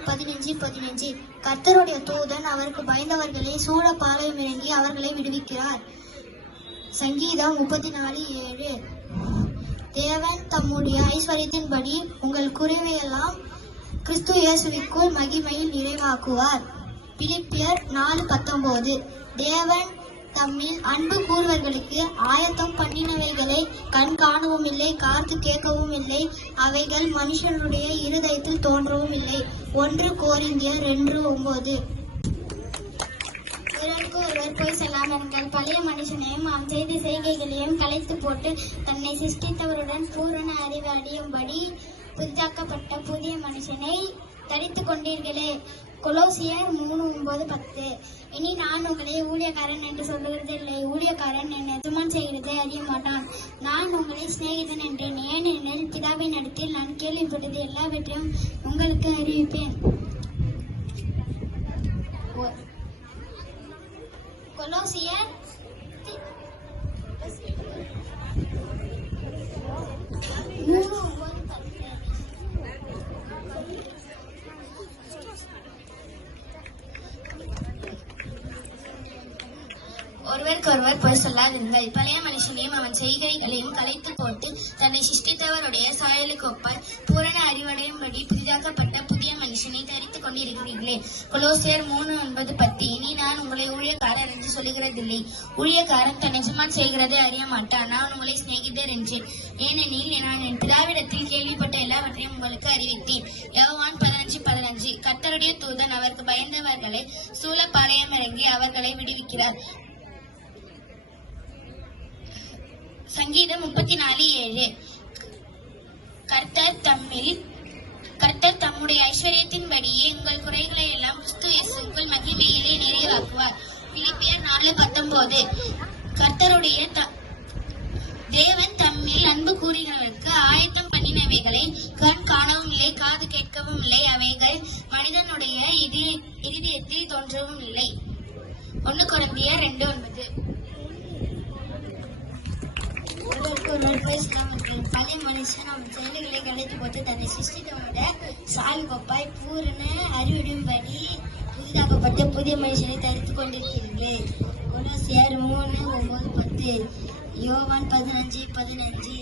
யோவான் 15:15. கர்த்தருடைய தூதன் அவருக்கு பயந்தவர்களை சூழ பாளையம் இறங்கி அவர்களை விடுவிக்கிறார். சங்கீதம் 34:7. தேவன் தம்முடைய ஐஸ்வர்யத்தின்படி உங்கள் குறைவையெல்லாம் கிறிஸ்து இயேசுவுக்குள் மகிமையில் நிறைவாக்குவார். பிலிப்பியர் 4:19. தேவன் தம்மில் அன்பு கூறுவர்களுக்கு ஆயத்தம் பண்ணினவைகளை கண் காணவும் இல்லை, காது கேட்கவும் இல்லை, அவைகள் மனுஷனுடைய இருதயத்தில் தோன்றவும் இல்லை. 1 கோரிந்தியர் 2:9. ஒருவர் போய் சொல்லாமல் பழைய மனுஷனையும் அவன் செய்த செய்கைகளையும் கலைத்து போட்டு தன்னை சிருஷ்டித்தவருடன் பூரண அறிவு அடையும்படி புதிதாக்கப்பட்ட புதிய மனுஷனை தரித்து கொண்டீர்களே. கொலோசியர் 3:9-10. இனி நான் உங்களை ஊழியக்காரன் என்று சொல்லுகிறது இல்லை. ஊழியக்காரன் என்னை எஜமான் செய்கிறதை அறிய மாட்டான். நான் உங்களை சிநேகிதன் என்றேன். ஏனெனில் பிதாவின் இடத்தில் நான் கேள்விப்பட்டது எல்லாவற்றையும் உங்களுக்கு அறிவிப்பேன். கொலோசியர் 3:9-10. ஒருவருக்கொருவர் பொய் சொல்லாதீர்கள். பழைய மனுஷனையும் அவன் செய்கைகளையும் கலைத்து போட்டு தன்னை சிருஷ்டித்தவருடைய சாயலுக்கு ஒப்பாய் பூரண அறிவடையும்படி புதிதாக்கப்பட்ட புதிய மனுஷனை தரித்துக் கொண்டிருக்கிறீர்களே. கொலோசியர் 3:9-10. இனி நான் உங்களை ஊழியக்காரர் என்று சொல்லுகிறதில்லை. ஊழியக்காரன் தன் எஜமான் செய்கிறதை அறிய மாட்டான். நான் உங்களை சிநேகிதர் என்றேன். ஏனெனில் நான் என் பிதாவிடத்தில் கேள்விப்பட்ட எல்லாவற்றையும் உங்களுக்கு அறிவித்தேன். யோவான் 15:15. கர்த்தருடைய தூதன் அவருக்கு பயந்தவர்களை சூழ பாளையம் இறங்கி அவர்களை விடுவிக்கிறார். சங்கீதம் 34:7. கர்த்தர் தம்முடைய ஐஸ்வர்யத்தின்படியே உங்கள் குறைகளை எல்லாம் கிறிஸ்து இயேசுவுக்குள் மகிமையிலே நிறைவாக்குவார். பிலிப்பியர் 4:19. தேவன் தம்மில் அன்பு கூறுகிறவர்களுக்கு ஆயத்தம் பண்ணினவைகளை கண் காணவும் இல்லை, காது கேட்கவும் இல்லை, அவைகள் மனிதனுடைய இருதயத்தில் தோன்றவும் இல்லை. 1 கொரிந்தியர் 2:9. பழைய மனுஷன் அவன் செயல்களை கலைத்து போட்டு தன்னை சிருஷ்டித்தவனுடைய சால் கொப்பாய் பூரண அறிவிடும்படி புதிதாக்கப்பட்ட புதிய மனுஷனை தரித்துக் கொண்டிருக்கிறீர்களே. கொலோசியர் 3:9-10. யோவான் 15:15.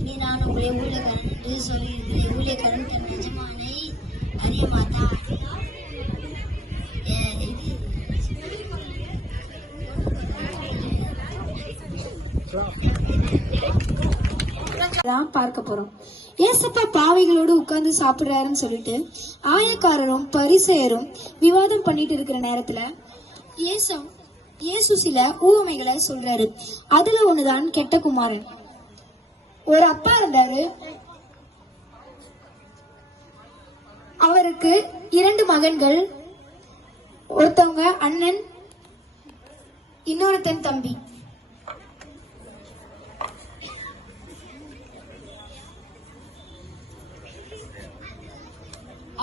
இனி நான் உங்களை ஊழியக்காரன் என்று சொல்கிறேன். ஊழியக்காரன் தன் எஜமானை அறிய மாட்டான். பார்க்க போறோம். ஏசப்பா பாவிகளோடு உட்கார்ந்து சாப்பிடுறாருன்னு சொல்லிட்டு ஆயக்காரரும் பரிசேயரும் விவாதம் பண்ணிட்டு இருக்கிற நேரத்துல இயேசு சில ஊமைகளை சொல்றாரு. அதுல ஒண்ணுதான் கெட்ட குமாரன். ஒரு அப்பா இருந்தாரு. அவருக்கு 2 மகன்கள். ஒருத்தவங்க அண்ணன், இன்னொருத்தன் தம்பி.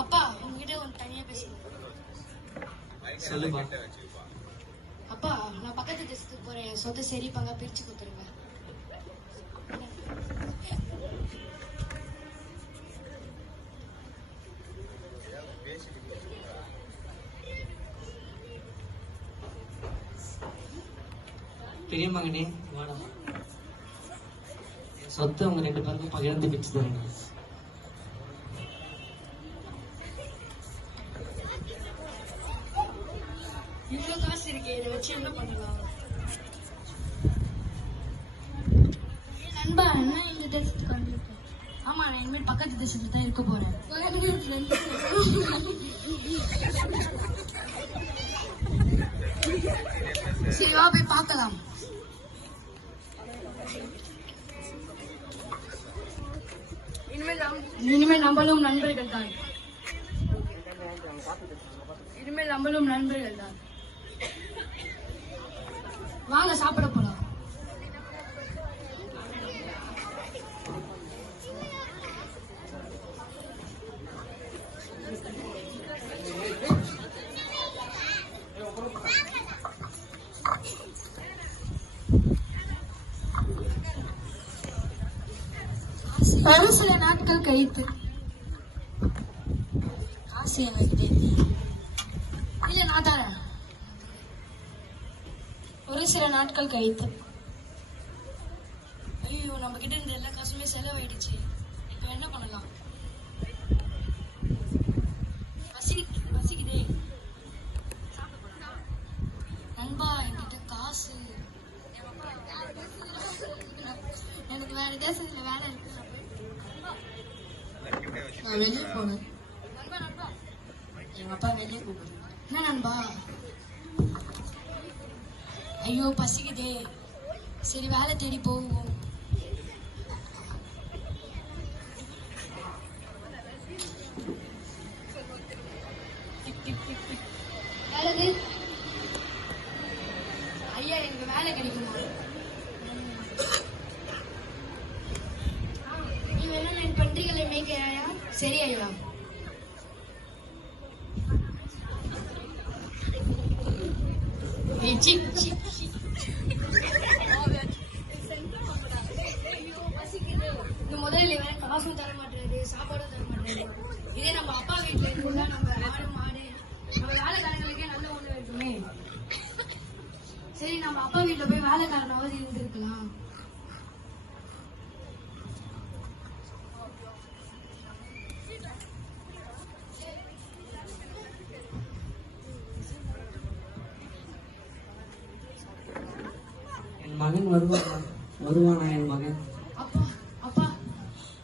அப்பா, உங்ககிட்ட ஒன்று தனியா பேசி. சொல்லுப்பா. அப்பா, நான் பக்கத்து தேசத்துக்கு போறேன். என் சொத்தை சரி பங்கா பிரிச்சு கொடுத்துருங்க. பெரிய மகனே, வாடா. சொத்தை உங்க 2 பேருக்கும் பகிர்ந்து பிரிச்சு தருங்க. இவ்வளவு காசு இருக்கு, இதை வச்சு என்ன பண்ணலாம்? நண்பா, என்ன இந்த தேசத்துக்கு வந்திருக்கேன்? ஆமா, நான் இனிமேல் பக்கத்து தேசத்துல தான் இருக்க போறேன். சரி, வா போய் பார்க்கலாம். இனிமேல் நம்மளும் நண்பர்கள் தான். வாங்க சாப்பிட போலாம். ஒரு சில நாட்கள் கழித்து காசு என்கிட்ட இல்ல, நான் தரேன். ஒரு சில நாட்கள் கழித்து, ஐயோ நம்ம கிட்ட இருந்த எல்லா காசுமே செலவாயிடுச்சு. இப்ப என்ன பண்ணலாம்? பசிக்குதே. நண்பா, என்கிட்ட காசு, எனக்கு வேற தேசத்துல வேலை இருக்கு. நான் வெளியே போனேன். எங்க அப்பா வெளியே கூப்பிடுறேன். என்ன நண்பா? ஐயோ பசிக்குதே, சரி வேலை தேடி போவோம். வேலை? ஐயா எனக்கு வேலை கிடைக்குமா? நீ வேணா என் பன்றிகளை மேய்க்கிறாயா? சரி ஐயா. இந்த முதல்ல வேற காசும் தர மாட்டேங்குது, சாப்பாடும் தர மாட்டேங்குது. இதே நம்ம அப்பா வீட்டுல இருக்குள்ள நம்ம ஆடு மாடு நம்ம வேலைக்காரங்களுக்கே நல்ல ஒண்ணு இருக்குமே. சரி நம்ம அப்பா வீட்டுல போய் வேலைக்காரனாவது இருந்திருக்கலாம். என் மகன் வருவானா என் மகன்? அப்பா அப்பா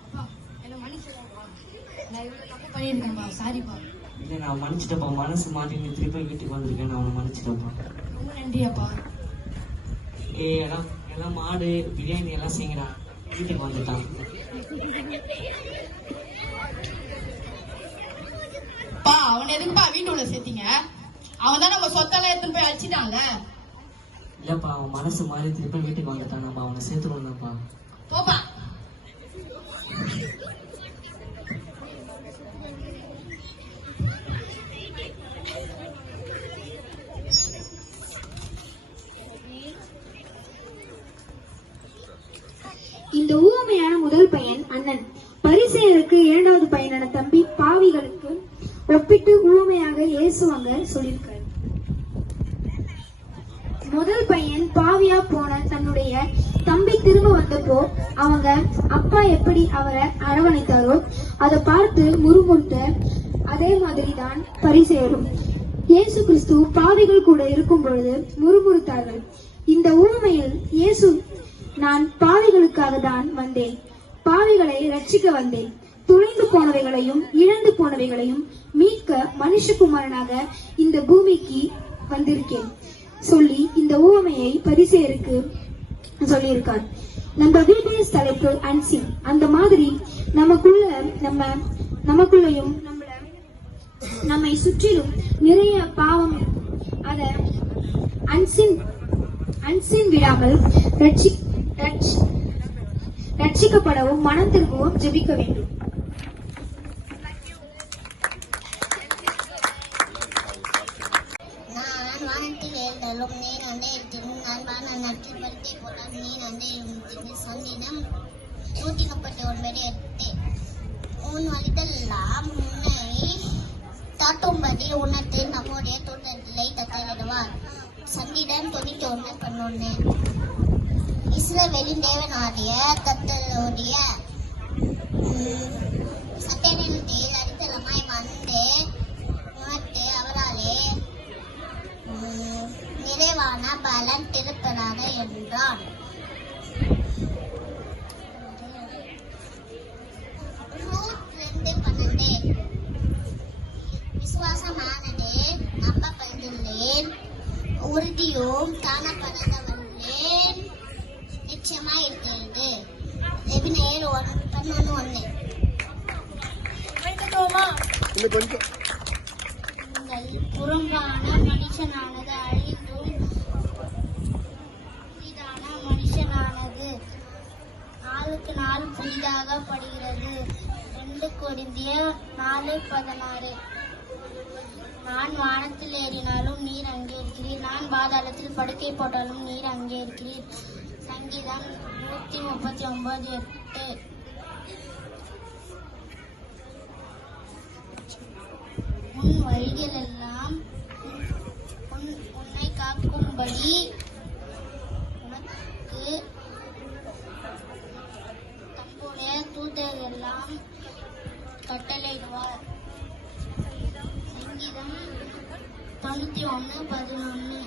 அப்பா என்ன மன்னிச்சிடுப்பா, நான் இவ்வளவு தப்பு பண்ணியிருக்கேன்ப்பா, சாரிப்பா. இல்லை, நான் மன்னிச்சிட்டப்பா. மனசு மாட்டி நீ திருப்பி வீட்டுக்கு வந்திருக்கேன், நான் அவனை மன்னிச்சிட்டப்பா. ரொம்ப நன்றி அப்பா. எல்லாம் மாடு பிரியாணி எல்லாம் செய்யறா, வீட்டுக்கு வந்துட்டான். பா, அவன் எதுக்குப்பா வீட்டுல சேர்த்தீங்க? அவன் தான் நம்ம சொத்தெல்லாம் எடுத்துன்னு போய் அடிச்சிட்டான்ல. இல்லப்பா, அவன் மனசு மாறி திருப்பி வீட்டுக்கு வந்துட்டான். நம்ம அவனை சேர்த்துருவோம்ப்பா. போப்பா. இந்த ஊமையான முதல் பையன் அண்ணன், பரிசேயருக்கு இரண்டாவது பையனான தம்பி பாவிகளுக்கு ஒப்பிட்டு ஊமையாக இயேசுவாங்க சொல்லியிருக்காரு. முதல் பையன் பாவியா போன தன்னுடைய தம்பி திரும்ப வந்தப்போ அவங்க அப்பா எப்படி அவரை அரவணைத்தாரோ அதை பார்த்து முறுமுறுத்த அதே மாதிரிதான் பரிசேயரும் இயேசு கிறிஸ்து பாவிகள் கூட இருக்கும் பொழுது முறுமுறுத்தார்கள். இந்த ஊமையில் இயேசு, நான் பாவிகளுக்காக தான் வந்தேன், பாவிகளை ரட்சிக்க வந்தேன், துளைந்து போனவைகளையும் இழந்து போனவைகளையும் மீட்க மனுஷகுமாரனாக இந்த பூமிக்கு வந்திருக்கேன் சொல்லி இந்த ஊமையை பரிசேயருக்கு சொல்லியிருக்கார். நம்ம வீடியோ தலைப்பு அன்சின். அந்த மாதிரி நமக்குள்ளேயும் நம்மை சுற்றிலும் நிறைய பாவம் அத அன்சின் விடாமல் ரட்சிக்கப்படவும் மனம் திரும்பவும் ஜெபிக்க வேண்டும். நான் வானத்தில் ஏறினாலும் நீர் அண்டை இருக்கிறேன், நான் வான நாட்டில் பருத்தி போனால் நீர் அண்டை இருக்கிறேன். சங்கீதம் 139:8. உன் வழிகளெல்லாம் உன்னை தாட்டும்படி உனக்கு நம்முடைய தூதர்களை தத்தரிடுவார். சங்கீதம் 91:11. இஸ்ரவேலின் தேவனாகிய கர்த்தருடைய சட்டநிலத்தில் அடித்தளமாய் வந்து உனக்கு அவராலே நிறைவான பலன் திருப்பராக என்றான். ரூத் 2:12. விசுவாசமானது நம்பப்படுகிறேன், உறுதியும் காணப்படாதவர்களே நிச்சயமாய் இருக்கிறது. எபிரேயர் 11:1. உங்கள் புறம்பான மனுஷனானது அழிந்தும் புதிதான மனுஷனானது நாளுக்கு நாள் புதிதாகப்படுகிறது. 2 கொரிந்தியர் 4:16. நான் வானத்தில் ஏறினாலும் நீர் அங்கே இருக்கிறீர், நான் பாதாளத்தில் படுக்கை போட்டாலும் நீர் அங்கே இருக்கிறீர். சங்கீதம் 139:8. வழிகளெல்லாம் உன்னை காக்கும்படி உனக்கு தம்முடைய தூதரெல்லாம் கட்டளையிடுவார். சங்கீதம் 91:11.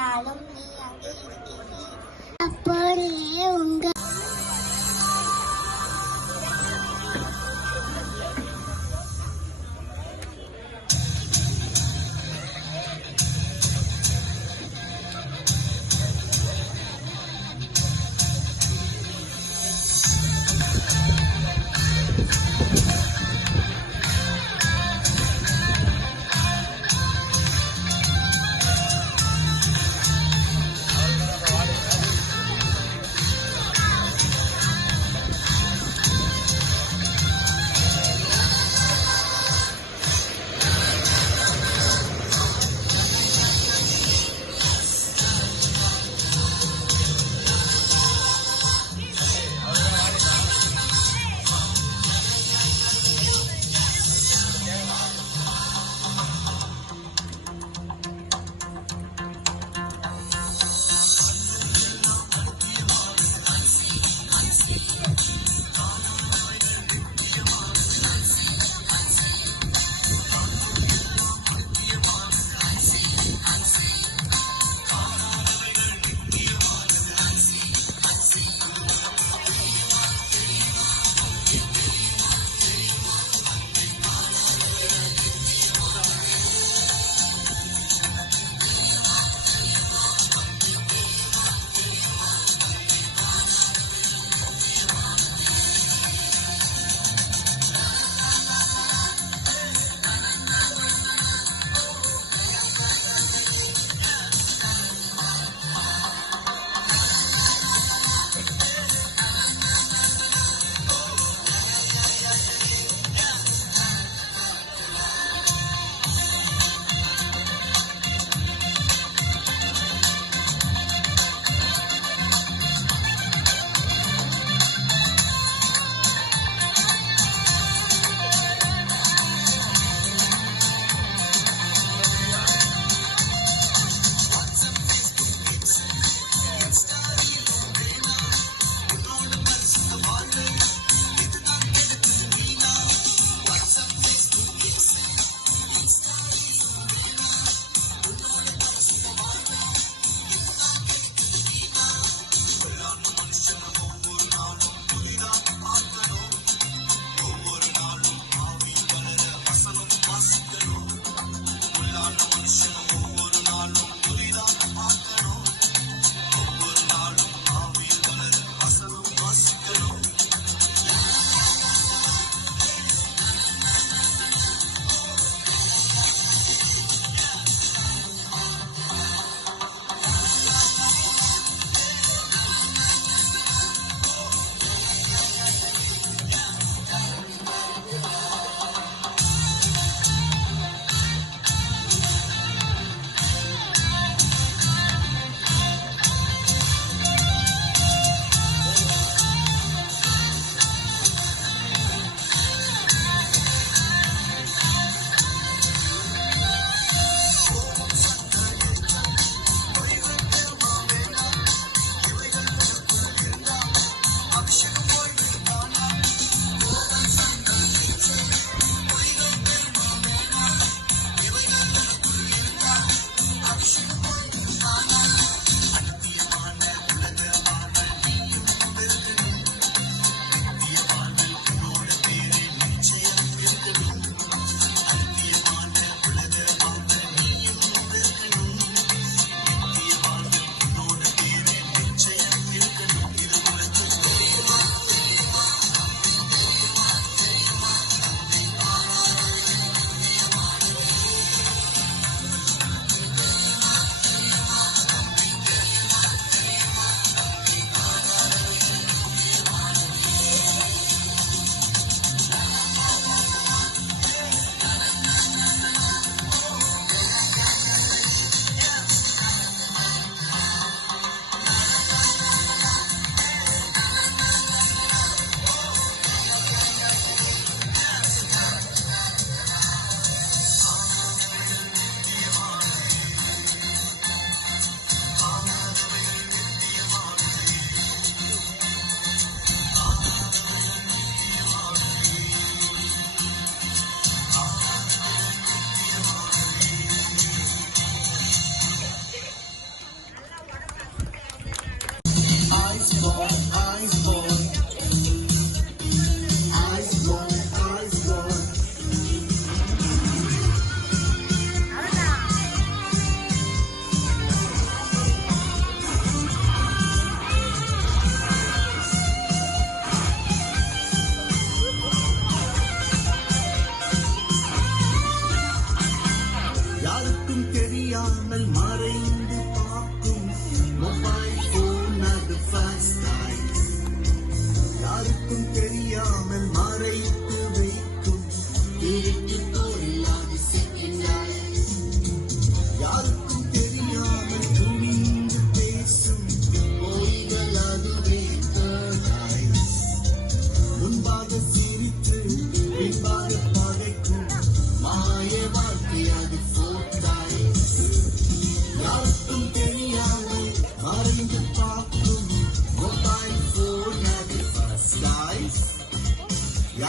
நாளும் நீ அங்கே இருக்கிறீர். அப்பொழுதே உங்கள்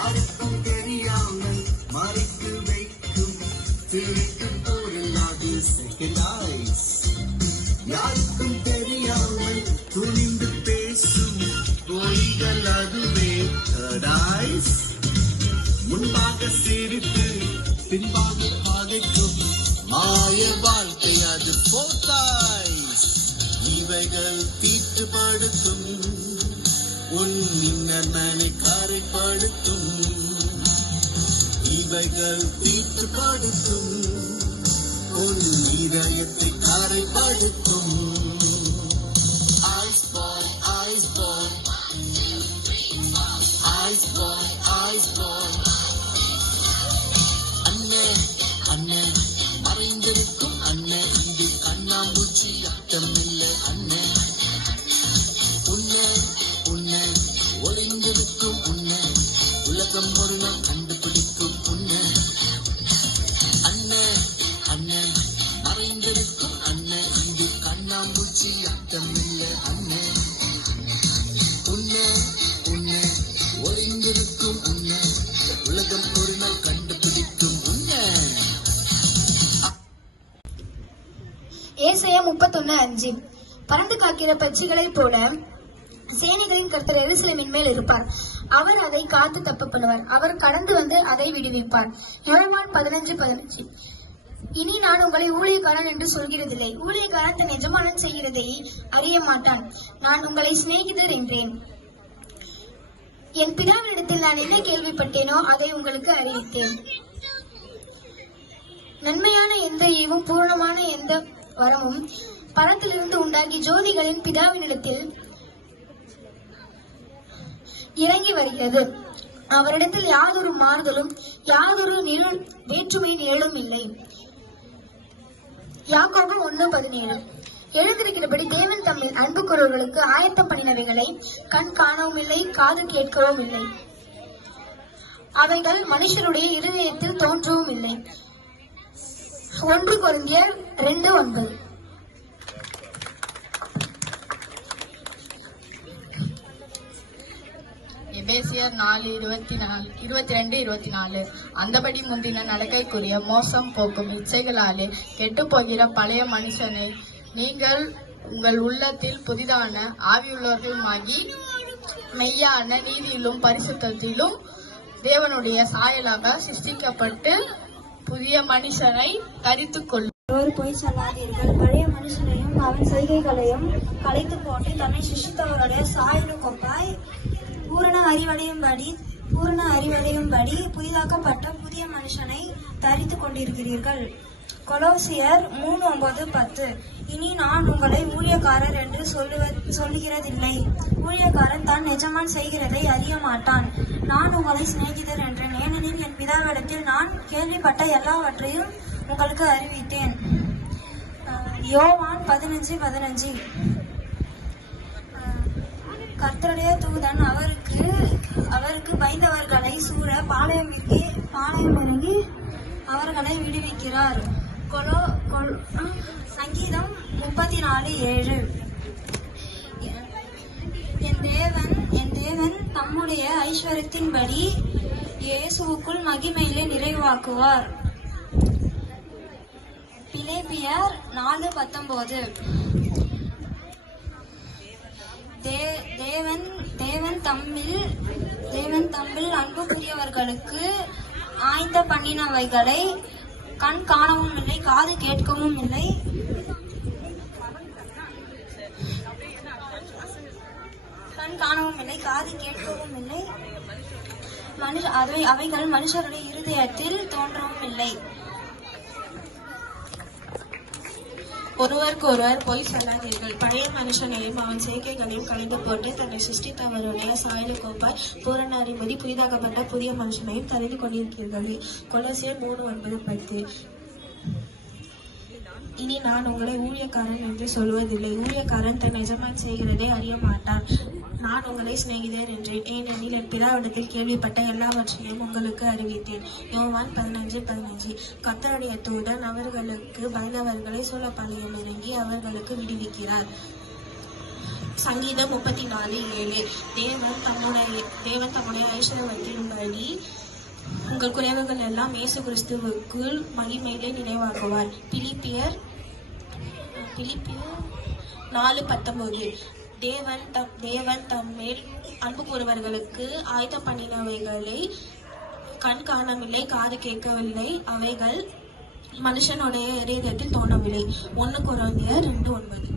யாருக்கும் தெரியாமல் மறைத்து வைக்கும் திருட்டு போரில்லாது செகண்ட் ஐஸ். யாருக்கும் தெரியாமல் துணிந்து பேசும் பொய்கள் அதுவே third eyes. முன்பாக சிரித்து பின்பாக பகைக்கும் மாய வாழ்க்கை அது fourth eyes. இவைகள் தீட்டுப்படுத்தும் உன் இன்னர்மனை கரைப்படுத்தும். இவைகள் தீட்டுப்படுத்தும் உன் இதயத்தை கரைப்படுத்தும். Ice boy ice boy ice boy ice boy. அண்ணே அண்ணே மறைந்திருக்கும் அண்ணே இது கண்ணாம்பூச்சி அட்டமில்லை அண்ணே. உன்னை உன்னை ஒளிந்திருக்கும் உன்னை உலகம் ஒரு நாள் கண்டுபிடிக்கும் உன்னை. அண்ணே அண்ணே மறைந்திருக்கும் அண்ணே இது கண்ணாம்பூச்சி அட்டமில்லை அண்ணே. உன்னை உன்னை ஒளிந்திருக்கும் உன்னை உலகம் ஒரு நாள் கண்டுபிடிக்கும் உன்னை. ஏசாயா 31:5. பறந்து காக்கிற பட்சிகளைப் போல சேனைகளின் கர்த்தர் எருசலேமின் மேல் இருப்பார். அவர் அதை காத்து தப்பு பண்ணுவார். அவர் கடந்து வந்து அதை விடுவிப்பார். யோவான் 15:15. இனி நான் உங்களை ஊழியக்காரன் என்று சொல்கிறதில்லை. ஊழியக்காரன் தன் எஜமானன் செய்கிறதை அறிய மாட்டான். நான் உங்களை சிநேகிதர் என்றேன். என் பிதாவினிடத்தில் நான் என்ன கேள்விப்பட்டேனோ அதை உங்களுக்கு அறிவித்தேன். நன்மையான எந்த ஈவும் பூரணமான எந்த வரமும் பரத்திலிருந்து உண்டாகி ஜோதிகளின் பிதாவினிடத்தில் இறங்கி வருகிறது. அவரிடத்தில் யாதொரு மாறுதலும் யாதொரு வேற்றுமை நிழலும் இல்லை. யாக்கோபு 1:17. எழுந்திருக்கிறபடி தேவன் தம்மில் அன்பு கூறுவர்களுக்கு ஆயத்தம் பண்ணினவைகளை கண் காணவும் இல்லை, காது கேட்கவும் இல்லை. அவைகள் மனுஷருடைய இருதயத்தில் தோன்றவும் இல்லை. 1 கொரிந்தியர் 2:9. எபேசியர் 4:22-24. அந்தபடி முந்தின நடக்கைக்குரிய மோசம் போக்கும் இச்சைகளாலே கெட்டு போகிற பழைய மனுஷனை நீங்கள் உங்கள் உள்ளத்தில் புதிதான ஆவியுள்ளவர்களுமாகி மெய்யான நீதியிலும் பரிசுத்தத்திலும் தேவனுடைய சாயலாக சிருஷ்டிக்கப்பட்டு புதிய மனுஷனை தரித்துக் கொள்ளும். ஒரு பொய் சொல்லாதீர்கள். பழைய மனுஷனையும் அவன் செய்கைகளையும் களைத்து போட்டு தன்னை சிருஷ்டித்தவருடைய சாயலுக்கொப்பாய் பூரண அறிவடையும்படி புதிதாக்கப்பட்ட புதிய மனுஷனை தரித்துக் கொண்டிருக்கிறீர்கள். கொலோசியர் 3:9-10. இனி நான் உங்களை ஊழியக்காரர் என்று சொல்லுகிறதில்லை. ஊழியக்காரன் தன் எஜமான் செய்கிறதை அறிய மாட்டான். நான் உங்களை சிநேகிதர் என்றேன். ஏனெனில் என் பிதாவிடத்தில் நான் கேள்விப்பட்ட எல்லாவற்றையும் உங்களுக்கு அறிவித்தேன். யோவான் 15:15. கர்த்தருடைய தூதன் அவருக்கு பயந்தவர்களை சூழ பாளையம் இறங்கி அவர்களை விடுவிக்கிறார். சங்கீதம் 34:7. என் தேவன் தம்முடைய ஐஸ்வர்யத்தின்படி இயேசுவுக்குள் மகிமையிலே நிறைவாக்குவார். பிலேப்பியர் 4:19. தேவன் தம்மில் அன்புக்குரியவர்களுக்கு ஆய்ந்த பண்ணினவைகளை கண் காணவும் இல்லை, காது கேட்கவும் இல்லை. அவைகள் மனுஷருடைய இருதயத்தில் தோன்றவும் இல்லை. ஒருவருக்கொருவர் பொய் சொல்லாதீர்கள். பழைய மனுஷனையும் அவன் செய்கைகளையும் கலைந்து போட்டு தன்னை சிருஷ்டித்தவருடைய சாயலுக்கொப்பாய் பூரண அறிவுபடி புதிதாக்கப்பட்ட புதிய மனுஷனையும் தெரிந்து கொண்டிருக்கிறீர்கள். கொலோசியர் 3:9-10. இனி நான் உங்களை ஊழியக்காரன் என்று சொல்வதில்லை. ஊழியக்காரன் தன் எஜமான் செய்கிறதை அறிய மாட்டான். நான் உங்களை சிநேகிதர் என்றேன். ஏனெனில் என் பிதாவிடத்தில் கேள்விப்பட்ட எல்லாவற்றையும் உங்களுக்கு அறிவித்தேன். யோவான் 15:15. கர்த்தருடைய தூதன் அவர்களுக்கு பயந்தவர்களை சூழப்பாளையம் இறங்கி அவர்களுக்கு விடுவிக்கிறார். சங்கீதம் 34:7. தேவன் தம்முடைய ஐஸ்வர்யத்தின்படி உங்கள் குறைவுகள் எல்லாம் இயேசு கிறிஸ்துவுக்குள் மகிமையிலே நினைவாக்குவார். பிலிப்பியர் 4:19. தேவன் தம்மேல் அன்பு கூறுவர்களுக்கு ஆயத்த பண்ணினவைகளை கண் காணவில்லை, காது கேட்கவில்லை, அவைகள் மனுஷனுடைய இதயத்தில் தோன்றவில்லை. 1 கொரிந்தியர் 2:9.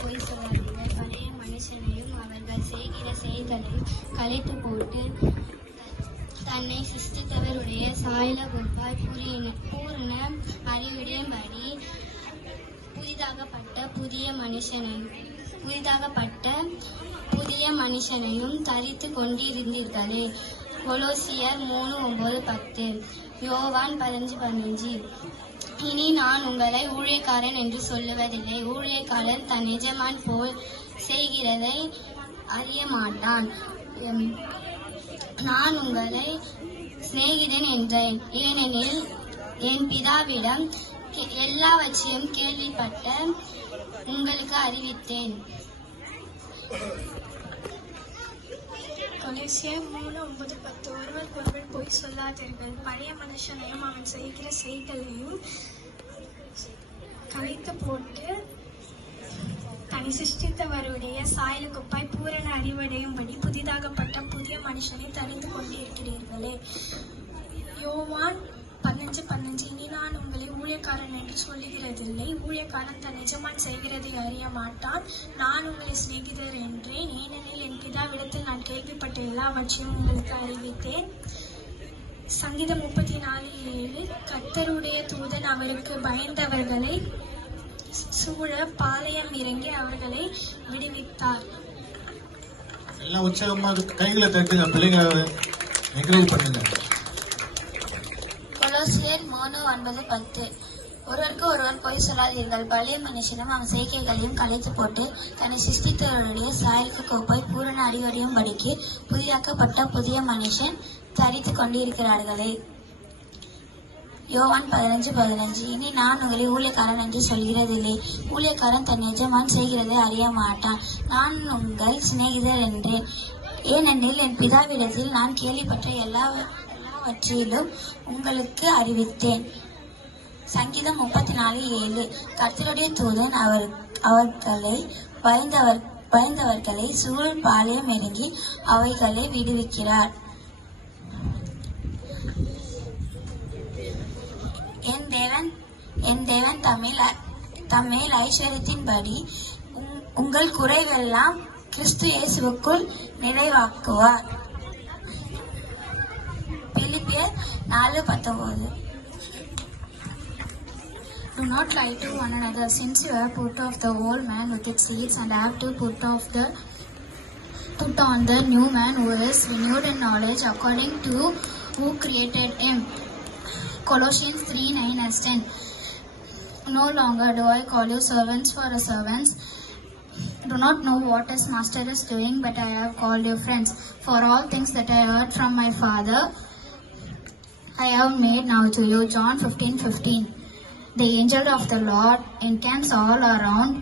பொய் சொல்லாதீர்கள். பழைய மனுஷனையும் அவர்கள் செய்கிற செயல்களையும் கலைத்து போட்டு தன்னை சிருஷ்டித்தவருடைய சாயலுக்கொப்பாய் பூரண அறிவுடையபடி புதிதாகப்பட்ட புதிய மனுஷனையும் தரித்து கொண்டிருந்தீர்களே. கொலோசியர் 3:9-10. யோவான் 15:15. இனி நான் உங்களை ஊழியக்காரன் என்று சொல்லுவதில்லை. ஊழியக்காரன் தன் எஜமான் போல் செய்கிறதை அறிய மாட்டான். நான் உங்களை சிநேகிதன் என்றேன், ஏனெனில் என் பிதாவிடம் எல்லாவற்றையும் கேள்விப்பட்ட உங்களுக்கு அறிவித்தேன். கொலோசியர் 3:9-10. ஒருவருக்கொருவர் பொய் சொல்லாதீர்கள். பழைய மனுஷனையும் அவன் செய்கிற செய்களையும் கலைத்து போட்டு தன்னை சிருஷ்டித்தவருடைய சாயலுக்கொப்பாய் பூரண அறிவடையும்படி புதிதாகப்பட்ட புதிய மனுஷனை தரித்து கொண்டிருக்கிறீர்களே. யோவான் 15:15. இனி நான் உங்களை ஊழியக்காரன் என்று சொல்லுகிறதில்லை. ஊழியக்காரன் தன் எஜமான் செய்கிறதை அறிய மாட்டான். நான் உங்களை சிநேகிதர் என்றேன், ஏனெனில் என் பிதாவிடத்தில் நான் கேள்விப்பட்ட எல்லாவற்றையும் உங்களுக்கு அறிவித்தேன். சங்கீதம் 34:7. கர்த்தருடைய தூதன் அவருக்கு பயந்தவர்களை சூழ பாளையம் இறங்கி அவர்களை விடுவித்தார். எல்லாம் உற்சாகமா கைகளை தட்டுங்க, பிள்ளைங்களை என்கரேஜ் பண்ணுங்க. கொலோசியர் 3:9-10. ஒருவருக்கு ஒருவர் பொய் சொல்லாதீர்கள். பழைய மனுஷனும் அவன் செய்கைகளையும் கலைத்து போட்டு தன்னை சிருஷ்டித்தவருடைய சாயலுக்கு ஒப்பாய் பூரண அறிவடையும் படிக்கு புதிதாக்கப்பட்ட புதிய மனுஷன் தரித்து கொண்டிருக்கிறார்களே. யோவான் 15:15. இனி நான் உங்களை ஊழியக்காரன் என்று சொல்கிறதில்லை. ஊழியக்காரன் தன் எஜமான் செய்கிறதை அறிய மாட்டான். நான் உங்கள் சிநேகிதர் என்றேன், ஏனெனில் என் பிதாவிடத்தில் நான் கேள்விப்பட்ட எல்லாவற்றிலும் உங்களுக்கு அறிவித்தேன். சங்கீதம் 34:7. கர்த்தருடைய தூதன் அவர்களை பயந்தவர்களை சூழ் பாளையம் இறங்கி அவைகளை விடுவிக்கிறார். என் தேவன் தம்மேல் ஐஸ்வர்யத்தின்படி உங்கள் குறைவெல்லாம் கிறிஸ்து இயேசுவுக்குள் நிறைவாக்குவார். பிலிப்பியர் 4:19. Do not lie to one another, since you have put off the old man with its deeds and have to put on the new man, who is renewed in knowledge according to who created him. Colossians 3:9-10. No longer do I call you servants, for a servants do not know what his master is doing, but I have called you friends. For all things that I heard from my Father I have made now to you. John 15:15. The angel of the Lord encamps all around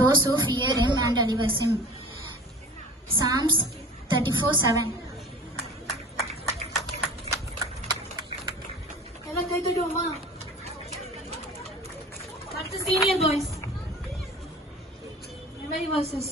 those who fear him and delivers him. Psalms 34:7. எல்லாம் கைத்துடுவோமா? அடுத்து senior boys memory versus